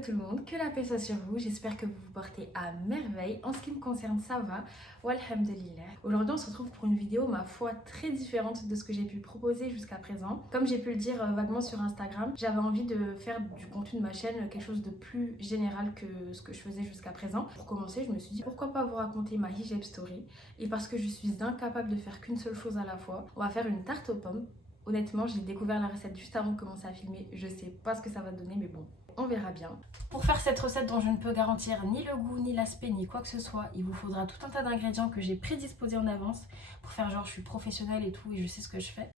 tout le monde, que la paix soit sur vous, j'espère que vous vous portez à merveille. En ce qui me concerne, ça va, walhamdulillah. Aujourd'hui on se retrouve pour une vidéo, ma foi, très différente de ce que j'ai pu proposer jusqu'à présent. Comme j'ai pu le dire vaguement sur Instagram, j'avais envie de faire du contenu de ma chaîne quelque chose de plus général que ce que je faisais jusqu'à présent. Pour commencer, je me suis dit pourquoi pas vous raconter ma hijab story. Et parce que je suis incapable de faire qu'une seule chose à la fois, on va faire une tarte aux pommes. Honnêtement, j'ai découvert la recette juste avant de commencer à filmer. Je sais pas ce que ça va donner, mais bon, on verra bien. Pour faire cette recette dont je ne peux garantir ni le goût, ni l'aspect, ni quoi que ce soit, il vous faudra tout un tas d'ingrédients que j'ai prédisposés en avance pour faire genre je suis professionnelle et tout et je sais ce que je fais.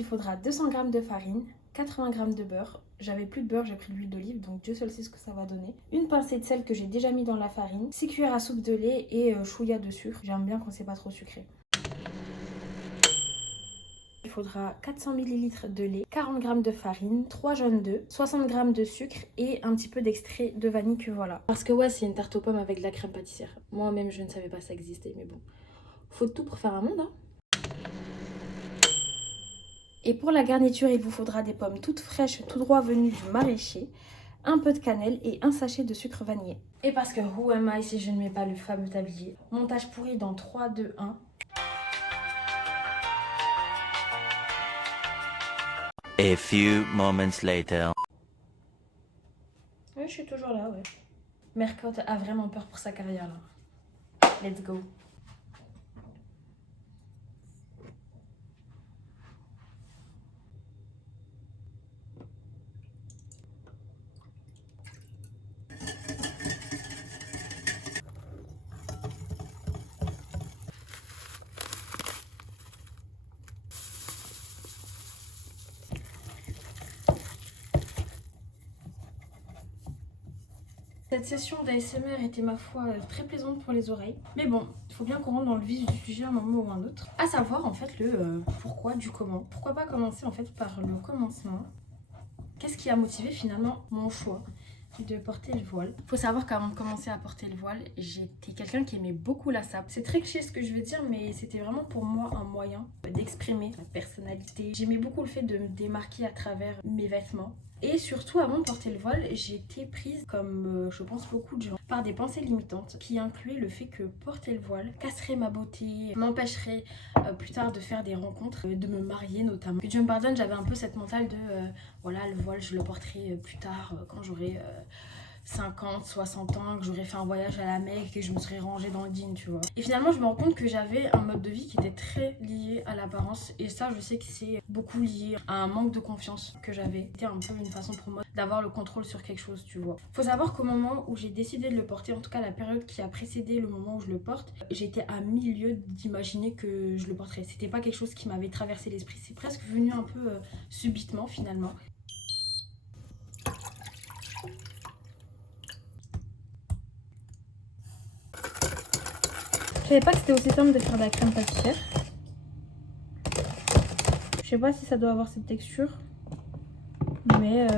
Il faudra 200 g de farine, 80 g de beurre. J'avais plus de beurre, j'ai pris de l'huile d'olive, donc Dieu seul sait ce que ça va donner. Une pincée de sel que j'ai déjà mis dans la farine, 6 cuillères à soupe de lait et chouïa de sucre. J'aime bien quand c'est pas trop sucré. Il faudra 400 ml de lait, 40 g de farine, 3 jaunes d'œufs, 60 g de sucre et un petit peu d'extrait de vanille que voilà. Parce que ouais, c'est une tarte aux pommes avec de la crème pâtissière. Moi-même, je ne savais pas ça existait, mais bon. Faut tout pour faire un monde, hein. Et pour la garniture, il vous faudra des pommes toutes fraîches, tout droit venues du maraîcher, un peu de cannelle et un sachet de sucre vanillé. Et parce que who am I si je ne mets pas le fameux tablier. Montage pourri dans 3, 2, 1. A few moments later. Oui, je suis toujours là, ouais. Mercotte a vraiment peur pour sa carrière, là. Let's go. Cette session d'ASMR était ma foi très plaisante pour les oreilles. Mais bon, il faut bien qu'on rentre dans le vif du sujet à un moment ou un autre. À savoir en fait le pourquoi du comment. Pourquoi pas commencer en fait par le commencement. Qu'est-ce qui a motivé finalement mon choix de porter le voile? Faut savoir qu'avant de commencer à porter le voile, j'étais quelqu'un qui aimait beaucoup la sape. C'est très cliché ce que je veux dire, mais c'était vraiment pour moi un moyen d'exprimer ma personnalité. J'aimais beaucoup le fait de me démarquer à travers mes vêtements. Et surtout, avant de porter le voile, j'étais prise, comme je pense beaucoup de gens, par des pensées limitantes qui incluaient le fait que porter le voile casserait ma beauté, m'empêcherait plus tard de faire des rencontres, de me marier notamment. Que Dieu me pardonne, j'avais un peu cette mentale de voilà, le voile, je le porterai plus tard quand j'aurai 50, 60 ans, que j'aurais fait un voyage à la Mecque et que je me serais rangée dans le jean, tu vois. Et finalement, je me rends compte que j'avais un mode de vie qui était très lié à l'apparence. Et ça, je sais que c'est beaucoup lié à un manque de confiance que j'avais. C'était un peu une façon pour moi d'avoir le contrôle sur quelque chose, tu vois. Faut savoir qu'au moment où j'ai décidé de le porter, en tout cas la période qui a précédé le moment où je le porte, j'étais à milieu d'imaginer que je le porterais. C'était pas quelque chose qui m'avait traversé l'esprit. C'est presque venu un peu subitement finalement. Je savais pas que c'était aussi simple de faire de la crème pâtissière. Je sais pas si ça doit avoir cette texture, mais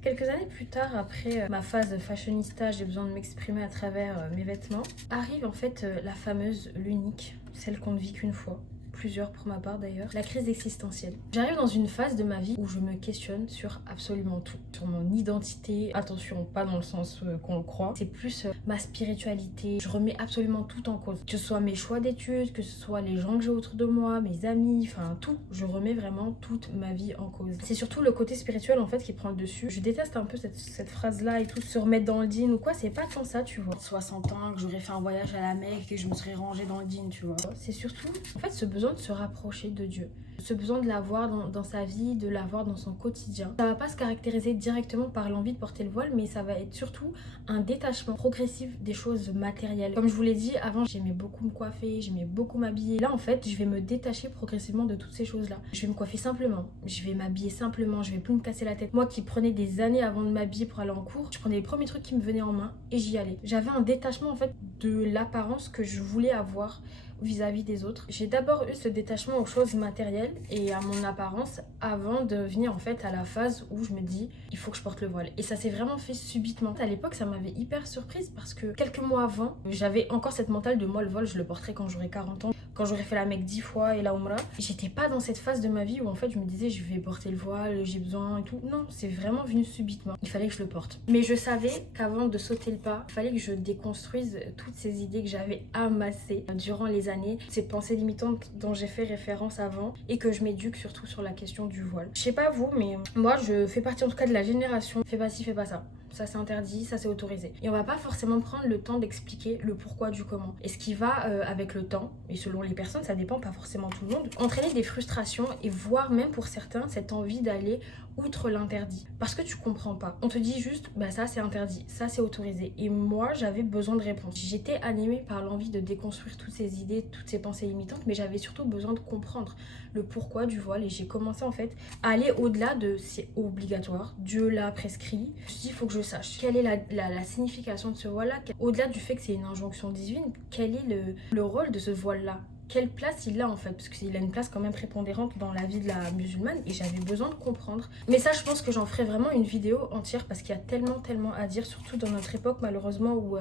quelques années plus tard, après ma phase fashionista, j'ai besoin de m'exprimer à travers mes vêtements, arrive en fait la fameuse, l'unique, celle qu'on ne vit qu'une fois. Plusieurs pour ma part d'ailleurs, la crise existentielle. J'arrive dans une phase de ma vie où je me questionne sur absolument tout. Sur mon identité, attention, pas dans le sens qu'on le croit, c'est plus ma spiritualité. Je remets absolument tout en cause. Que ce soit mes choix d'études, que ce soit les gens que j'ai autour de moi, mes amis, enfin tout. Je remets vraiment toute ma vie en cause. C'est surtout le côté spirituel en fait qui prend le dessus. Je déteste un peu cette phrase-là et tout, se remettre dans le jean ou quoi, c'est pas tant ça, tu vois. 60 ans, que j'aurais fait un voyage à la Mecque, que je me serais rangée dans le jean, tu vois. C'est surtout en fait ce besoin de se rapprocher de Dieu, ce besoin de l'avoir dans sa vie, de l'avoir dans son quotidien. Ça va pas se caractériser directement par l'envie de porter le voile, mais ça va être surtout un détachement progressif des choses matérielles. Comme je vous l'ai dit avant, j'aimais beaucoup me coiffer, j'aimais beaucoup m'habiller. Là en fait, je vais me détacher progressivement de toutes ces choses-là. Je vais me coiffer simplement, je vais m'habiller simplement, je vais plus me casser la tête. Moi qui prenais des années avant de m'habiller pour aller en cours, je prenais les premiers trucs qui me venaient en main et j'y allais. J'avais un détachement en fait de l'apparence que je voulais avoir vis-à-vis des autres. J'ai d'abord eu ce détachement aux choses matérielles et à mon apparence avant de venir en fait à la phase où je me dis il faut que je porte le voile. Et ça s'est vraiment fait subitement. À l'époque ça m'avait hyper surprise parce que quelques mois avant j'avais encore cette mentale de moi le voile je le porterai quand j'aurai 40 ans. quand j'aurais fait la Mecque 10 fois et la Umrah. J'étais pas dans cette phase de ma vie où en fait je me disais je vais porter le voile, j'ai besoin et tout. Non, c'est vraiment venu subitement. Il fallait que je le porte. Mais je savais qu'avant de sauter le pas, il fallait que je déconstruise toutes ces idées que j'avais amassées durant les années, ces pensées limitantes dont j'ai fait référence avant et que je m'éduque surtout sur la question du voile. Je sais pas vous, mais moi je fais partie en tout cas de la génération fais pas ci, fais pas ça. Ça c'est interdit, ça c'est autorisé. Et on va pas forcément prendre le temps d'expliquer le pourquoi du comment. Et ce qui va avec le temps, et selon les personnes, ça dépend pas forcément tout le monde, entraîner des frustrations et voire même pour certains cette envie d'aller outre l'interdit. Parce que tu comprends pas. On te dit juste, bah ça c'est interdit, ça c'est autorisé. Et moi j'avais besoin de réponses. J'étais animée par l'envie de déconstruire toutes ces idées, toutes ces pensées limitantes, mais j'avais surtout besoin de comprendre le pourquoi du voile. Et j'ai commencé en fait à aller au-delà de c'est obligatoire, Dieu l'a prescrit. Je me suis dit, il faut que je sache quelle est la signification de ce voile-là. Au-delà du fait que c'est une injonction divine, quel est le rôle de ce voile-là? Quelle place il a en fait, parce qu'il a une place quand même prépondérante dans la vie de la musulmane et j'avais besoin de comprendre. Mais ça je pense que j'en ferai vraiment une vidéo entière parce qu'il y a tellement à dire, surtout dans notre époque malheureusement où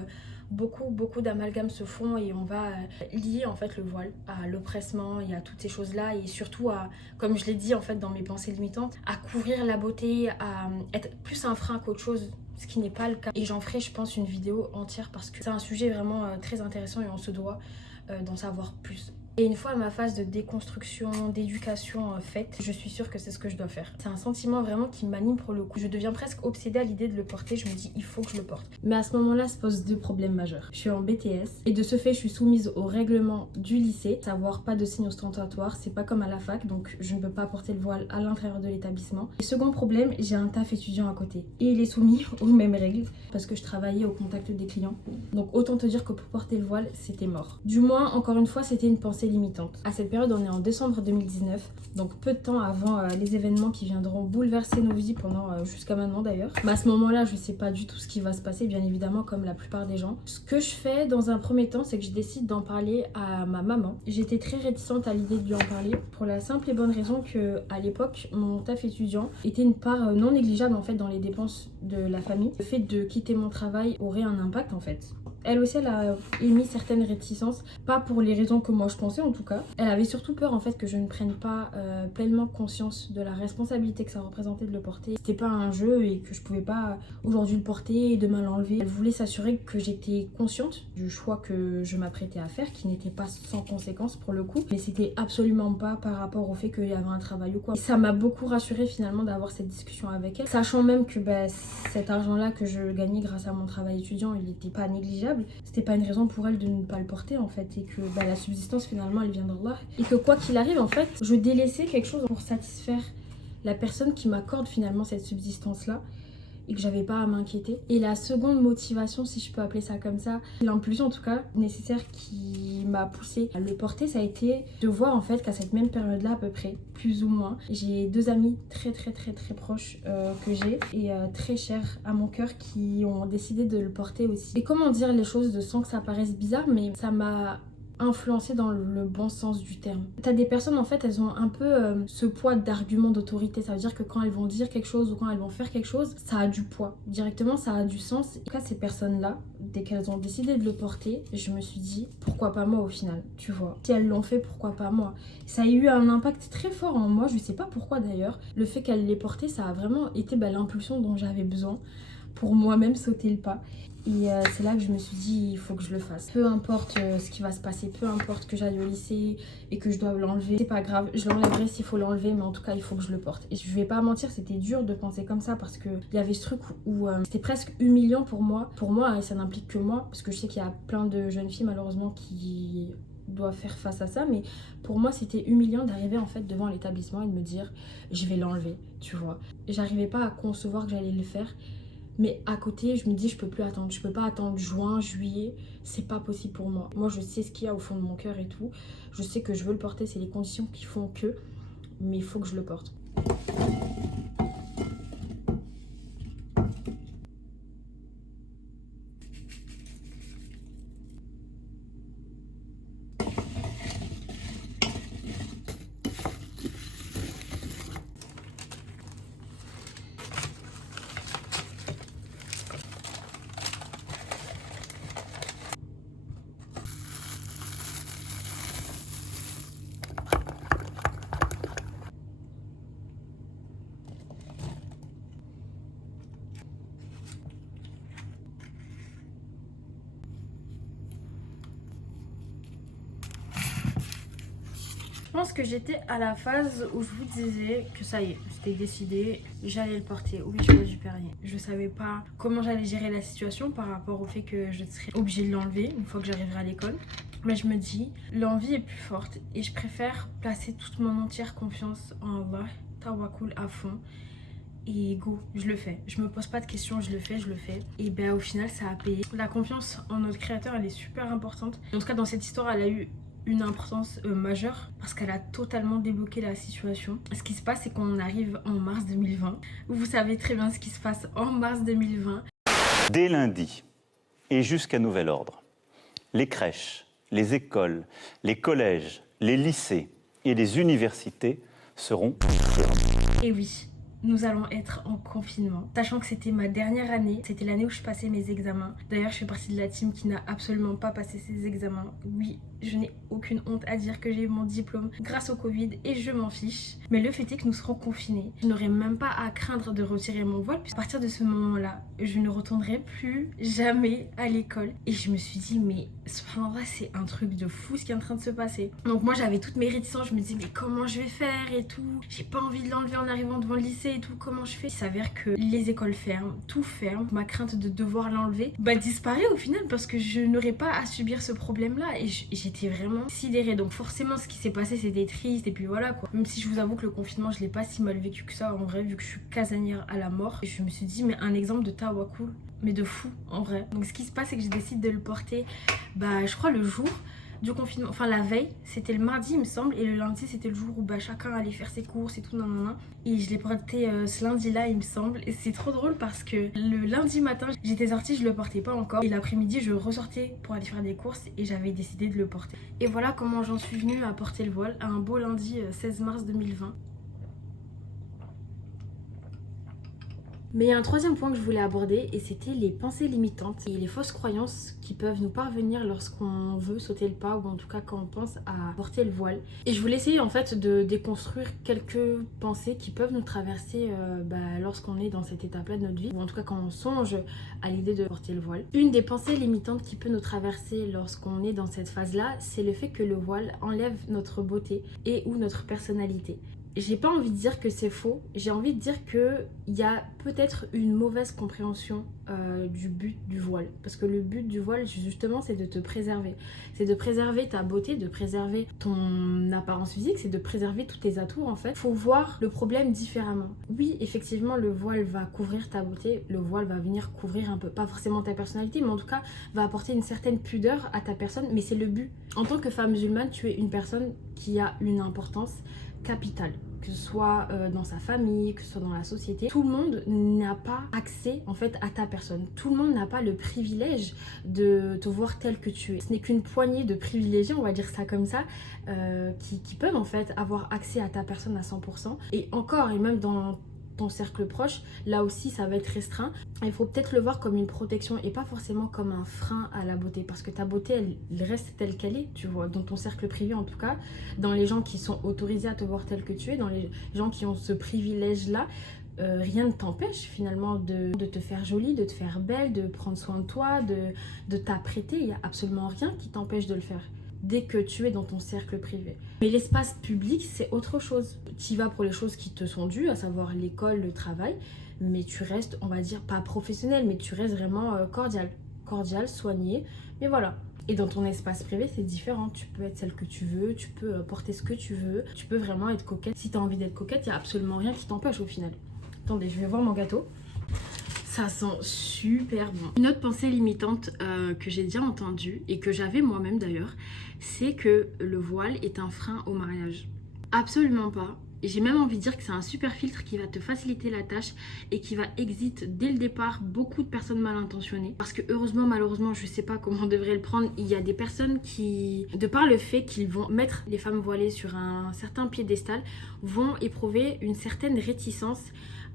beaucoup d'amalgames se font et on va lier en fait le voile à l'oppressement et à toutes ces choses là et surtout à, comme je l'ai dit en fait dans mes pensées limitantes, à couvrir la beauté, à être plus un frein qu'autre chose, ce qui n'est pas le cas. Et j'en ferai je pense une vidéo entière parce que c'est un sujet vraiment très intéressant et on se doit d'en savoir plus. Et une fois ma phase de déconstruction, d'éducation faite, je suis sûre que c'est ce que je dois faire. C'est un sentiment vraiment qui m'anime pour le coup. Je deviens presque obsédée à l'idée de le porter, je me dis il faut que je le porte. Mais à ce moment-là se posent deux problèmes majeurs. Je suis en BTS et de ce fait je suis soumise au règlement du lycée, savoir pas de signes ostentatoires, c'est pas comme à la fac donc je ne peux pas porter le voile à l'intérieur de l'établissement. Et second problème, j'ai un taf étudiant à côté et il est soumis aux mêmes règles parce que je travaillais au contact des clients. Donc autant te dire que pour porter le voile c'était mort. Du moins encore une fois c'était une pensée limitante. À cette période, on est en décembre 2019, donc peu de temps avant les événements qui viendront bouleverser nos vies pendant jusqu'à maintenant d'ailleurs. Mais à ce moment-là, je sais pas du tout ce qui va se passer, bien évidemment, comme la plupart des gens. Ce que je fais dans un premier temps, c'est que je décide d'en parler à ma maman. J'étais très réticente à l'idée de lui en parler pour la simple et bonne raison que à l'époque, mon taf étudiant était une part non négligeable en fait dans les dépenses de la famille. Le fait de quitter mon travail aurait un impact en fait. Elle aussi, elle a émis certaines réticences, pas pour les raisons que moi je pensais en tout cas. Elle avait surtout peur en fait que je ne prenne pas pleinement conscience de la responsabilité que ça représentait de le porter. C'était pas un jeu et que je pouvais pas aujourd'hui le porter et demain l'enlever. Elle voulait s'assurer que j'étais consciente du choix que je m'apprêtais à faire, qui n'était pas sans conséquence pour le coup. Mais c'était absolument pas par rapport au fait qu'il y avait un travail ou quoi. Et ça m'a beaucoup rassurée finalement d'avoir cette discussion avec elle, sachant même que cet argent-là que je gagnais grâce à mon travail étudiant, il n'était pas négligeable. C'était pas une raison pour elle de ne pas le porter en fait et que la subsistance finalement elle vient d'Allah et que quoi qu'il arrive en fait je délaissais quelque chose pour satisfaire la personne qui m'accorde finalement cette subsistance là et que j'avais pas à m'inquiéter. Et la seconde motivation, si je peux appeler ça comme ça, l'impulsion en tout cas nécessaire qui m'a poussée à le porter, ça a été de voir en fait qu'à cette même période là à peu près, plus ou moins, j'ai deux amis très proches que j'ai et très chers à mon cœur qui ont décidé de le porter aussi. Et comment dire les choses sans que ça paraisse bizarre, mais ça m'a influencé dans le bon sens du terme. T'as des personnes en fait, elles ont un peu ce poids d'argument d'autorité, ça veut dire que quand elles vont dire quelque chose ou quand elles vont faire quelque chose, ça a du poids, directement ça a du sens. En tout cas ces personnes là, dès qu'elles ont décidé de le porter, je me suis dit pourquoi pas moi au final, tu vois. Si elles l'ont fait, pourquoi pas moi. Ça a eu un impact très fort en moi, je sais pas pourquoi d'ailleurs. Le fait qu'elle l'ait porté, ça a vraiment été l'impulsion dont j'avais besoin pour moi-même sauter le pas. Et c'est là que je me suis dit, il faut que je le fasse. Peu importe ce qui va se passer, peu importe que j'aille au lycée et que je dois l'enlever, c'est pas grave, je l'enlèverai s'il faut l'enlever, mais en tout cas, il faut que je le porte. Et je vais pas mentir, c'était dur de penser comme ça parce qu'il y avait ce truc où c'était presque humiliant pour moi. Pour moi, et ça n'implique que moi, parce que je sais qu'il y a plein de jeunes filles malheureusement qui doivent faire face à ça, mais pour moi c'était humiliant d'arriver en fait devant l'établissement et de me dire je vais l'enlever, tu vois. J'arrivais pas à concevoir que j'allais le faire. Mais à côté, je me dis, je peux plus attendre. Je peux pas attendre juin, juillet. C'est pas possible pour moi. Moi, je sais ce qu'il y a au fond de mon cœur et tout. Je sais que je veux le porter. C'est les conditions qui font que. Mais il faut que je le porte. pense que j'étais à la phase où je vous disais que ça y est, c'était décidé, j'allais le porter. Oui, je l'ai du Perrier. Je savais pas comment j'allais gérer la situation par rapport au fait que je serais obligée de l'enlever une fois que j'arriverai à l'école. Mais je me dis, l'envie est plus forte et je préfère placer toute mon entière confiance en Allah, tawakkul à fond. Et go, je le fais. Je me pose pas de questions, je le fais. Et ben au final, ça a payé. La confiance en notre créateur, elle est super importante. En tout cas, dans cette histoire, elle a eu une importance majeure parce qu'elle a totalement débloqué la situation. Ce qui se passe, c'est qu'on arrive en mars 2020. Vous savez très bien ce qui se passe en mars 2020. Dès lundi et jusqu'à nouvel ordre, les crèches, les écoles, les collèges, les lycées et les universités seront fermés. Et oui, nous allons être en confinement, sachant que c'était ma dernière année, c'était l'année où je passais mes examens. D'ailleurs, je fais partie de la team qui n'a absolument pas passé ses examens. Oui, je n'ai aucune honte à dire que j'ai eu mon diplôme grâce au Covid et je m'en fiche. Mais le fait est que nous serons confinés. Je n'aurai même pas à craindre de retirer mon voile, puisqu'à partir de ce moment-là, je ne retournerai plus jamais à l'école. Et je me suis dit, mais subhanallah, c'est un truc de fou ce qui est en train de se passer. Donc moi, j'avais toutes mes réticences, je me disais, mais comment je vais faire et tout. J'ai pas envie de l'enlever en arrivant devant le lycée et tout, comment je fais. Il s'avère que les écoles ferment, tout ferme. Ma crainte de devoir l'enlever disparaît au final parce que je n'aurais pas à subir ce problème-là. Et j'étais vraiment sidérée. Donc forcément, ce qui s'est passé, c'était triste. Et puis voilà quoi. Même si je vous avoue que le confinement, je l'ai pas si mal vécu que ça en vrai, vu que je suis casanière à la mort. Et je me suis dit, mais un exemple de tawakkul, mais de fou en vrai. Donc ce qui se passe, c'est que je décide de le porter, je crois le jour du confinement, enfin la veille, c'était le mardi il me semble, et le lundi c'était le jour où chacun allait faire ses courses et tout, nan. Et je l'ai porté ce lundi-là il me semble, et c'est trop drôle parce que le lundi matin j'étais sortie, je le portais pas encore, et l'après-midi je ressortais pour aller faire des courses et j'avais décidé de le porter. Et voilà comment j'en suis venue à porter le voile, un beau lundi 16 mars 2020. Mais il y a un troisième point que je voulais aborder et c'était les pensées limitantes et les fausses croyances qui peuvent nous parvenir lorsqu'on veut sauter le pas ou en tout cas quand on pense à porter le voile. Et je voulais essayer en fait de déconstruire quelques pensées qui peuvent nous traverser lorsqu'on est dans cette étape-là de notre vie ou en tout cas quand on songe à l'idée de porter le voile. Une des pensées limitantes qui peut nous traverser lorsqu'on est dans cette phase-là, c'est le fait que le voile enlève notre beauté et ou notre personnalité. J'ai pas envie de dire que c'est faux, j'ai envie de dire qu'il y a peut-être une mauvaise compréhension du but du voile. Parce que le but du voile, justement, c'est de te préserver. C'est de préserver ta beauté, de préserver ton apparence physique, c'est de préserver tous tes atouts en fait. Faut voir le problème différemment. Oui, effectivement, le voile va couvrir ta beauté, le voile va venir couvrir un peu, pas forcément ta personnalité, mais en tout cas, va apporter une certaine pudeur à ta personne, mais c'est le but. En tant que femme musulmane, tu es une personne qui a une importance capitale, que ce soit dans sa famille, que ce soit dans la société. Tout le monde n'a pas accès en fait à ta personne. Tout le monde n'a pas le privilège de te voir tel que tu es. Ce n'est qu'une poignée de privilégiés, on va dire ça comme ça, qui peuvent en fait avoir accès à ta personne à 100%. Et encore, et même dans ton cercle proche, là aussi ça va être restreint. Il faut peut-être le voir comme une protection et pas forcément comme un frein à la beauté, parce que ta beauté elle reste telle qu'elle est, tu vois, dans ton cercle privé en tout cas, dans les gens qui sont autorisés à te voir tel que tu es, dans les gens qui ont ce privilège là. Rien ne t'empêche finalement de te faire jolie, de te faire belle, de prendre soin de toi, de t'apprêter. Il n'y a absolument rien qui t'empêche de le faire dès que tu es dans ton cercle privé. Mais l'espace public, c'est autre chose. Tu y vas pour les choses qui te sont dues, à savoir l'école, le travail, mais tu restes, on va dire, pas professionnel, mais tu restes vraiment cordial, soigné, mais voilà. Et dans ton espace privé, c'est différent. Tu peux être celle que tu veux, tu peux porter ce que tu veux, tu peux vraiment être coquette. Si tu as envie d'être coquette, il n'y a absolument rien qui t'empêche au final. Attendez, je vais voir mon gâteau. Ça sent super bon. Une autre pensée limitante que j'ai déjà entendue et que j'avais moi-même d'ailleurs, c'est que le voile est un frein au mariage. Absolument pas. J'ai même envie de dire que c'est un super filtre qui va te faciliter la tâche et qui va exit dès le départ beaucoup de personnes mal intentionnées. Parce que heureusement, malheureusement, je sais pas comment on devrait le prendre, il y a des personnes qui, de par le fait qu'ils vont mettre les femmes voilées sur un certain piédestal, vont éprouver une certaine réticence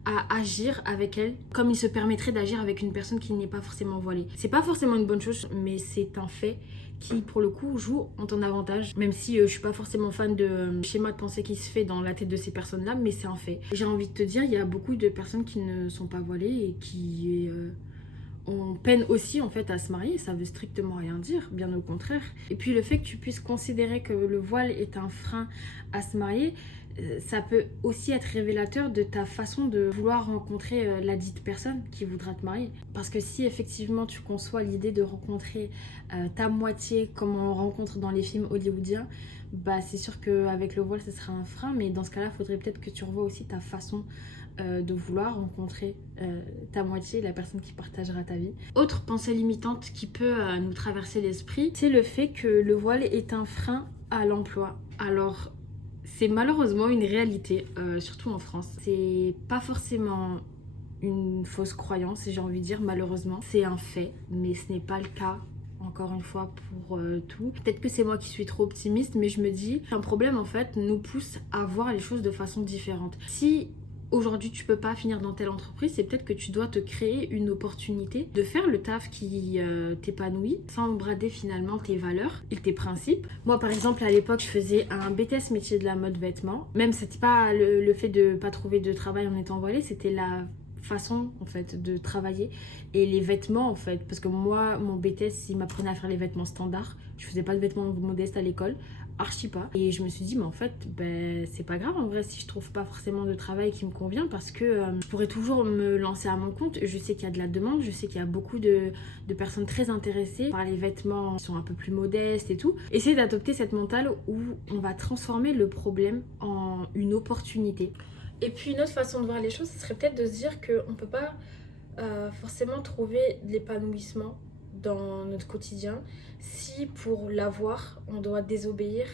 à agir avec elle comme il se permettrait d'agir avec une personne qui n'est pas forcément voilée. C'est pas forcément une bonne chose, mais c'est un fait qui pour le coup joue en ton avantage, même si je suis pas forcément fan de schéma de pensée qui se fait dans la tête de ces personnes là, mais c'est un fait. J'ai envie de te dire, il y a beaucoup de personnes qui ne sont pas voilées et qui on peine aussi en fait à se marier, ça veut strictement rien dire, bien au contraire. Et puis le fait que tu puisses considérer que le voile est un frein à se marier, ça peut aussi être révélateur de ta façon de vouloir rencontrer la dite personne qui voudra te marier. Parce que si effectivement tu conçois l'idée de rencontrer ta moitié comme on rencontre dans les films hollywoodiens, bah c'est sûr qu'avec le voile ce sera un frein, mais dans ce cas-là, il faudrait peut-être que tu revoies aussi ta façon de vouloir rencontrer ta moitié, la personne qui partagera ta vie. Autre pensée limitante qui peut nous traverser l'esprit, c'est le fait que le voile est un frein à l'emploi. Alors, c'est malheureusement une réalité, surtout en France. C'est pas forcément une fausse croyance, si j'ai envie de dire, malheureusement. C'est un fait, mais ce n'est pas le cas. Encore une fois pour tout. Peut-être que c'est moi qui suis trop optimiste, mais je me dis qu'un problème en fait nous pousse à voir les choses de façon différente. Si aujourd'hui tu peux pas finir dans telle entreprise, c'est peut-être que tu dois te créer une opportunité de faire le taf qui t'épanouit sans brader finalement tes valeurs et tes principes. Moi par exemple à l'époque je faisais un BTS métier de la mode vêtements. Même c'était pas le fait de pas trouver de travail en étant voilée, c'était la façon en fait de travailler et les vêtements en fait, parce que moi mon BTS il m'apprenait à faire les vêtements standards, je faisais pas de vêtements modestes à l'école, archi pas, et je me suis dit mais en fait c'est pas grave en vrai si je trouve pas forcément de travail qui me convient, parce que je pourrais toujours me lancer à mon compte. Je sais qu'il y a de la demande, je sais qu'il y a beaucoup de personnes très intéressées par les vêtements qui sont un peu plus modestes et tout. Essayer d'adopter cette mentale où on va transformer le problème en une opportunité. Et puis une autre façon de voir les choses, ce serait peut-être de se dire qu'on ne peut pas forcément trouver de l'épanouissement dans notre quotidien si pour l'avoir, on doit désobéir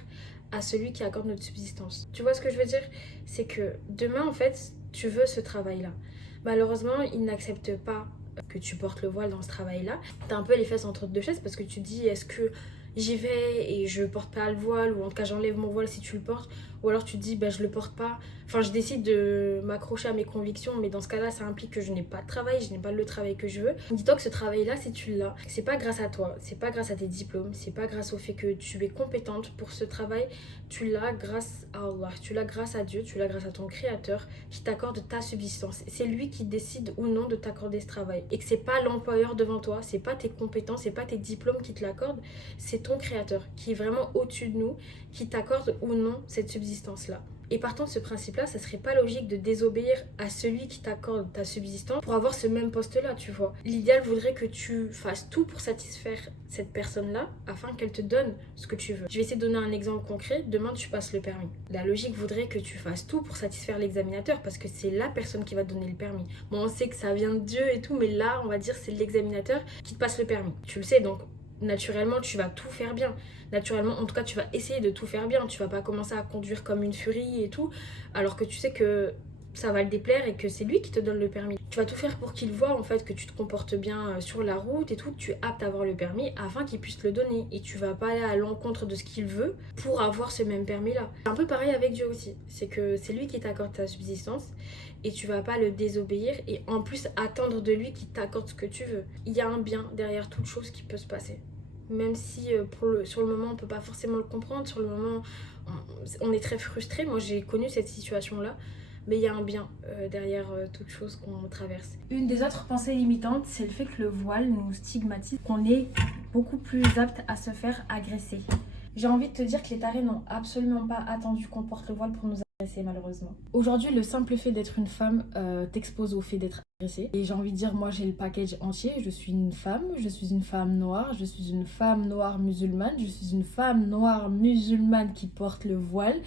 à celui qui accorde notre subsistance. Tu vois ce que je veux dire? C'est que demain, en fait, tu veux ce travail-là. Malheureusement, il n'accepte pas que tu portes le voile dans ce travail-là. T'as un peu les fesses entre deux chaises parce que tu te dis, est-ce que j'y vais et je porte pas le voile, ou en tout cas j'enlève mon voile si tu le portes, ou alors tu te dis je le porte pas, enfin je décide de m'accrocher à mes convictions, mais dans ce cas là ça implique que je n'ai pas de travail, je n'ai pas le travail que je veux. Dis-toi que ce travail là, si tu l'as, c'est pas grâce à toi, c'est pas grâce à tes diplômes, c'est pas grâce au fait que tu es compétente pour ce travail, tu l'as grâce à Allah, tu l'as grâce à Dieu, tu l'as grâce à ton créateur qui t'accorde ta subsistance. C'est lui qui décide ou non de t'accorder ce travail, et que c'est pas l'employeur devant toi, c'est pas tes compétences, c'est pas tes diplômes qui te l'accordent, c'est ton créateur qui est vraiment au-dessus de nous, qui t'accorde ou non cette subsistance-là. Et partant de ce principe-là, ça serait pas logique de désobéir à celui qui t'accorde ta subsistance pour avoir ce même poste-là, tu vois. L'idéal voudrait que tu fasses tout pour satisfaire cette personne-là afin qu'elle te donne ce que tu veux. Je vais essayer de donner un exemple concret. Demain, tu passes le permis. La logique voudrait que tu fasses tout pour satisfaire l'examinateur parce que c'est la personne qui va te donner le permis. Bon, on sait que ça vient de Dieu et tout, mais là, on va dire c'est l'examinateur qui te passe le permis. Tu le sais, donc naturellement tu vas tout faire bien, naturellement en tout cas tu vas essayer de tout faire bien, tu vas pas commencer à conduire comme une furie et tout alors que tu sais que ça va le déplaire et que c'est lui qui te donne le permis. Tu vas tout faire pour qu'il voit en fait que tu te comportes bien sur la route et tout, que tu es apte à avoir le permis afin qu'il puisse te le donner, et tu vas pas aller à l'encontre de ce qu'il veut pour avoir ce même permis là. C'est un peu pareil avec Dieu aussi, c'est que c'est lui qui t'accorde ta subsistance et tu vas pas le désobéir et en plus attendre de lui qu'il t'accorde ce que tu veux. Il y a un bien derrière toute chose qui peut se passer. Même si sur le moment on peut pas forcément le comprendre, sur le moment on est très frustré. Moi j'ai connu cette situation là, mais il y a un bien derrière toute chose qu'on traverse. Une des autres pensées limitantes, c'est le fait que le voile nous stigmatise, qu'on est beaucoup plus apte à se faire agresser. J'ai envie de te dire que les tarés n'ont absolument pas attendu qu'on porte le voile pour nous agresser, malheureusement. Aujourd'hui, le simple fait d'être une femme t'expose au fait d'être agressée. Et j'ai envie de dire, moi j'ai le package entier. Je suis une femme noire, je suis une femme noire musulmane, je suis une femme noire musulmane qui porte le voile.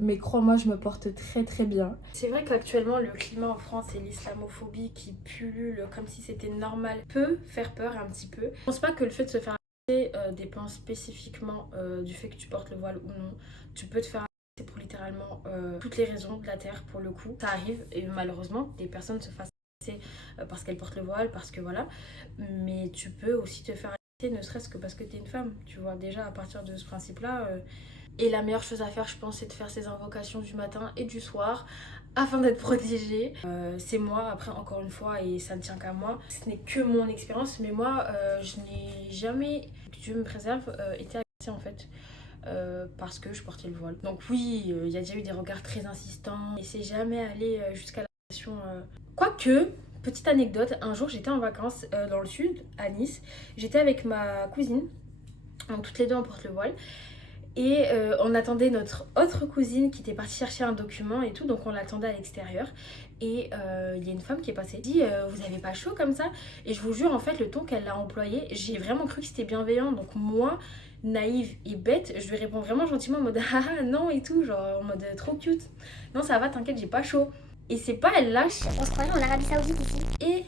Mais crois-moi, je me porte très très bien. C'est vrai qu'actuellement, le climat en France et l'islamophobie qui pullule comme si c'était normal peut faire peur un petit peu. Je pense pas que le fait de se faire dépend spécifiquement du fait que tu portes le voile ou non. Tu peux te faire agresser pour littéralement toutes les raisons de la terre pour le coup. Ça arrive et malheureusement des personnes se fassent agresser parce qu'elles portent le voile, parce que voilà. Mais tu peux aussi te faire agresser ne serait-ce que parce que t'es une femme. Tu vois, déjà à partir de ce principe-là. Et la meilleure chose à faire, je pense, c'est de faire ses invocations du matin et du soir afin d'être protégée. C'est moi, après encore une fois, et ça ne tient qu'à moi. Ce n'est que mon expérience, mais moi, je n'ai jamais, que Dieu me préserve, été agressée en fait. Parce que je portais le voile. Donc oui, il y a déjà eu des regards très insistants et c'est jamais allé jusqu'à l'agression. Quoique, Petite anecdote, un jour j'étais en vacances dans le sud, à Nice. J'étais avec ma cousine, toutes les deux on porte le voile. Et on attendait notre autre cousine qui était partie chercher un document et tout, donc on l'attendait à l'extérieur. Et il y a une femme qui est passée, elle dit vous avez pas chaud comme ça? Et je vous jure, en fait, le ton qu'elle a employé, j'ai vraiment cru que c'était bienveillant. Donc moi, naïve et bête, je lui réponds vraiment gentiment en mode ah non et tout, genre en mode trop cute. Non, ça va, t'inquiète, j'ai pas chaud. Et c'est pas, elle lâche. On se croirait en Arabie Saoudite ici. Et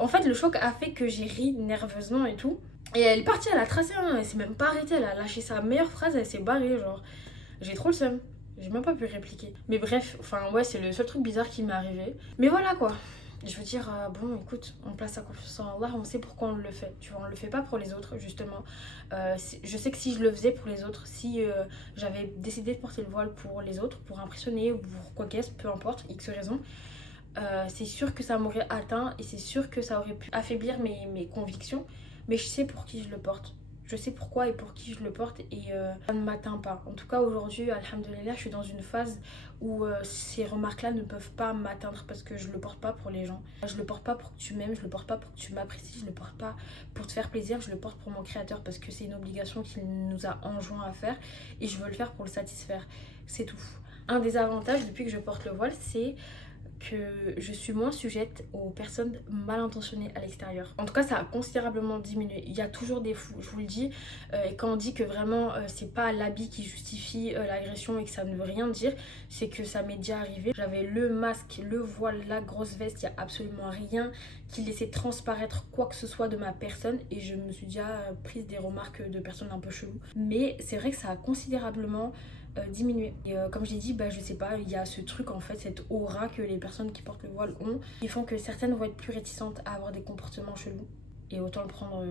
en fait, le choc a fait que j'ai ri nerveusement et tout. Et elle est partie, elle a tracé, hein, elle s'est même pas arrêtée, elle a lâché sa meilleure phrase, elle s'est barrée, genre. J'ai trop le seum. J'ai même pas pu répliquer. Mais bref, enfin ouais, c'est le seul truc bizarre qui m'est arrivé. Mais voilà quoi. Je veux dire, bon écoute, on place sa confiance en Allah, on sait pourquoi on le fait. Tu vois, on le fait pas pour les autres, justement. Je sais que si je le faisais pour les autres, si j'avais décidé de porter le voile pour les autres, pour impressionner ou pour quoi qu'est-ce, peu importe, X raison, c'est sûr que ça m'aurait atteint et c'est sûr que ça aurait pu affaiblir mes convictions. Mais je sais pour qui je le porte. Je sais pourquoi et pour qui je le porte et ça ne m'atteint pas. En tout cas aujourd'hui, alhamdoulilah, je suis dans une phase où ces remarques-là ne peuvent pas m'atteindre parce que je le porte pas pour les gens. Je le porte pas pour que tu m'aimes, je le porte pas pour que tu m'apprécies, je le porte pas pour te faire plaisir, je le porte pour mon créateur parce que c'est une obligation qu'il nous a enjoint à faire et je veux le faire pour le satisfaire. C'est tout. Un des avantages depuis que je porte le voile, c'est que je suis moins sujette aux personnes mal intentionnées à l'extérieur. En tout cas, ça a considérablement diminué. Il y a toujours des fous, je vous le dis. Et quand on dit que vraiment c'est pas l'habit qui justifie l'agression et que ça ne veut rien dire, c'est que ça m'est déjà arrivé. J'avais le masque, le voile, la grosse veste, il n'y a absolument rien qui laissait transparaître quoi que ce soit de ma personne et je me suis déjà prise des remarques de personnes un peu cheloues. Mais c'est vrai que ça a considérablement diminuer. Et comme j'ai dit, je sais pas, il y a ce truc en fait, cette aura que les personnes qui portent le voile ont, qui font que certaines vont être plus réticentes à avoir des comportements chelous. Et autant le prendre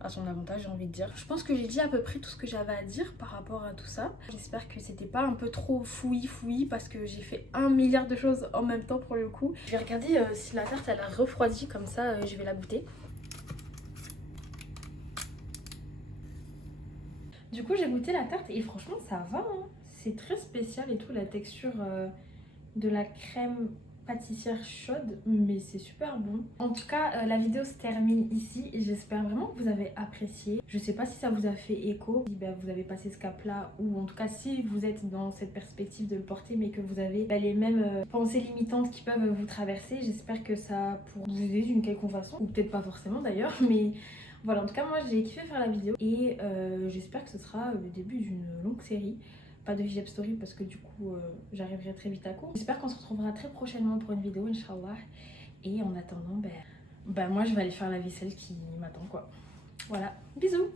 à son avantage, j'ai envie de dire. Je pense que j'ai dit à peu près tout ce que j'avais à dire par rapport à tout ça. J'espère que c'était pas un peu trop fouillis parce que j'ai fait 1 milliard de choses en même temps pour le coup. Je vais regarder si la tarte elle a refroidi, comme ça je vais la goûter. Du coup j'ai goûté la tarte et franchement ça va, hein. C'est très spécial et tout, la texture de la crème pâtissière chaude, mais c'est super bon. En tout cas, la vidéo se termine ici et j'espère vraiment que vous avez apprécié. Je sais pas si ça vous a fait écho, si vous avez passé ce cap-là, ou en tout cas si vous êtes dans cette perspective de le porter, mais que vous avez les mêmes pensées limitantes qui peuvent vous traverser. J'espère que ça pourra vous aider d'une quelconque façon, ou peut-être pas forcément d'ailleurs, mais... Voilà, en tout cas, moi j'ai kiffé faire la vidéo et j'espère que ce sera le début d'une longue série. Pas de hijab story parce que du coup j'arriverai très vite à court. J'espère qu'on se retrouvera très prochainement pour une vidéo, Inch'Allah. Et en attendant, moi je vais aller faire la vaisselle qui m'attend quoi. Voilà, bisous!